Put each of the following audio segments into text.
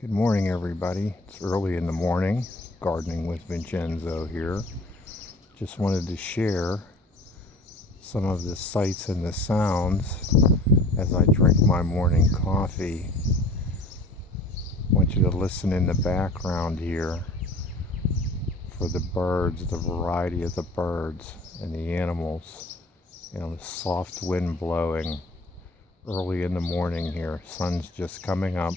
Good morning, everybody. It's early in the morning, gardening with Vincenzo here. Just wanted to share some of the sights and the sounds as I drink my morning coffee. I want you to listen in the background here for the birds, the variety of the birds and the animals. The soft wind blowing early in the morning here. Sun's just coming up.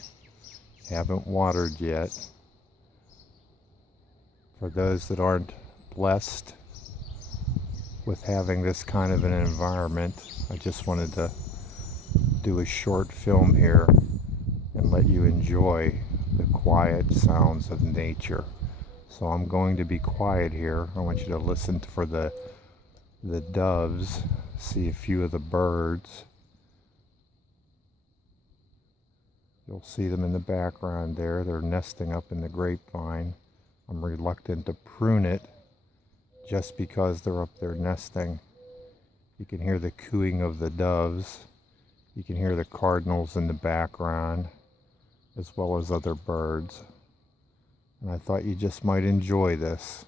Haven't watered yet. For those that aren't blessed with having this kind of an environment, I just wanted to do a short film here and let you enjoy the quiet sounds of nature. So I'm going to be quiet here. I want you to listen for the doves, see a few of the birds. You'll see them in the background there. They're nesting up in the grapevine. I'm reluctant to prune it just because they're up there nesting. You can hear the cooing of the doves. You can hear the cardinals in the background, as well as other birds. And I thought you just might enjoy this.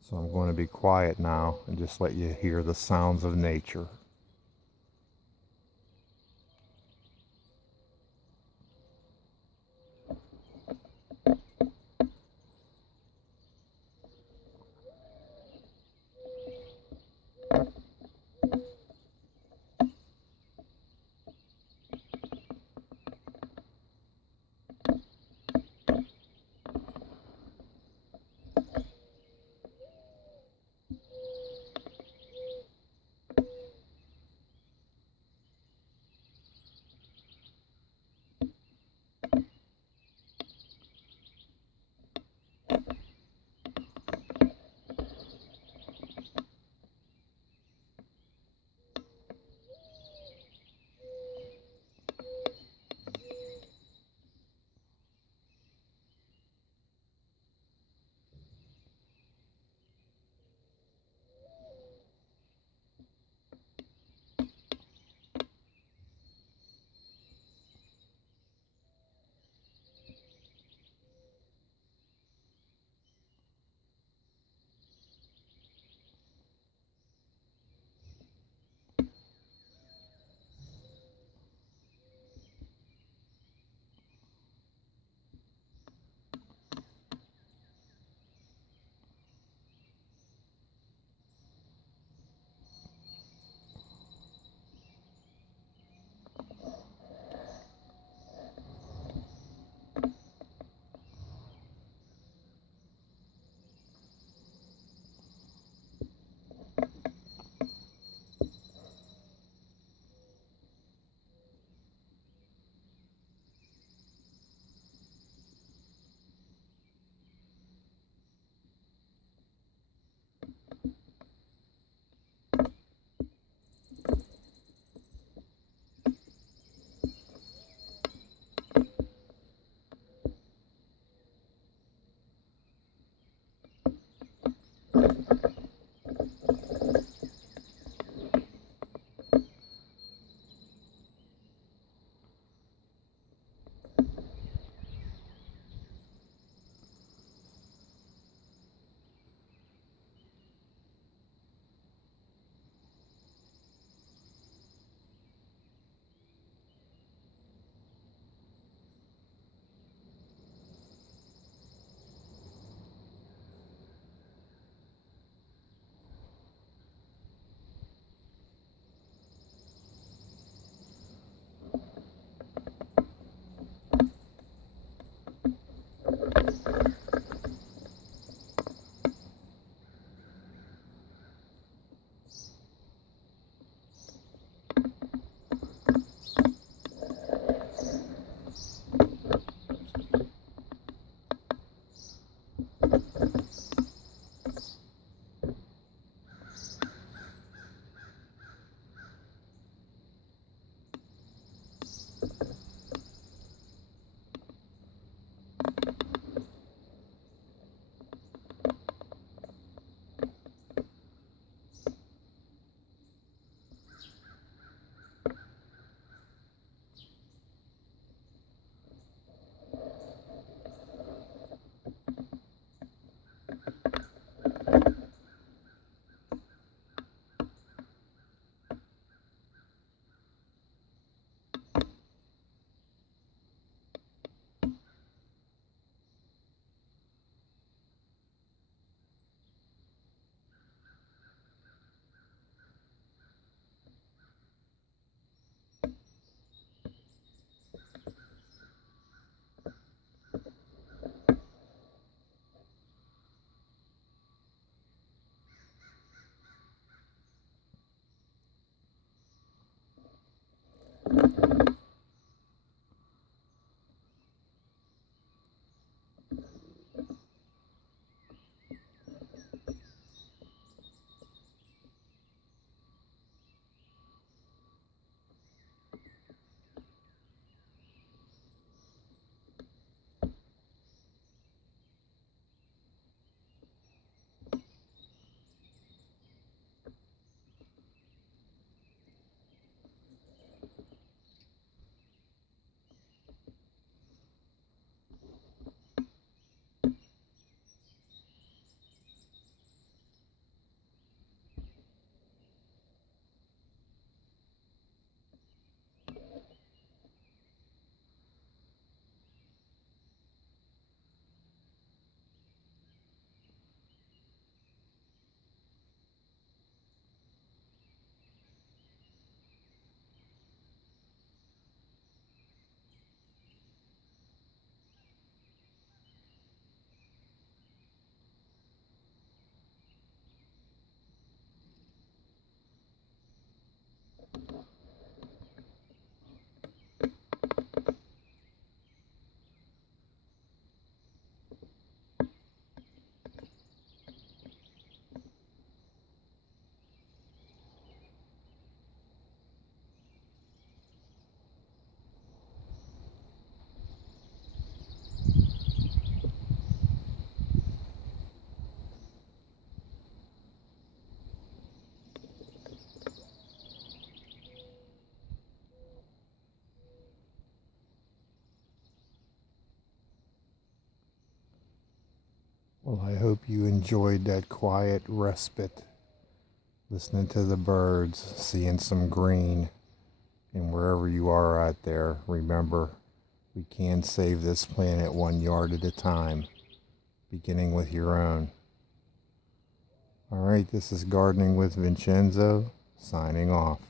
So I'm going to be quiet now and just let you hear the sounds of nature. Well, I hope you enjoyed that quiet respite, listening to the birds, seeing some green, and wherever you are out there, remember, we can save this planet 1 yard at a time, beginning with your own. All right, this is Gardening with Vincenzo, signing off.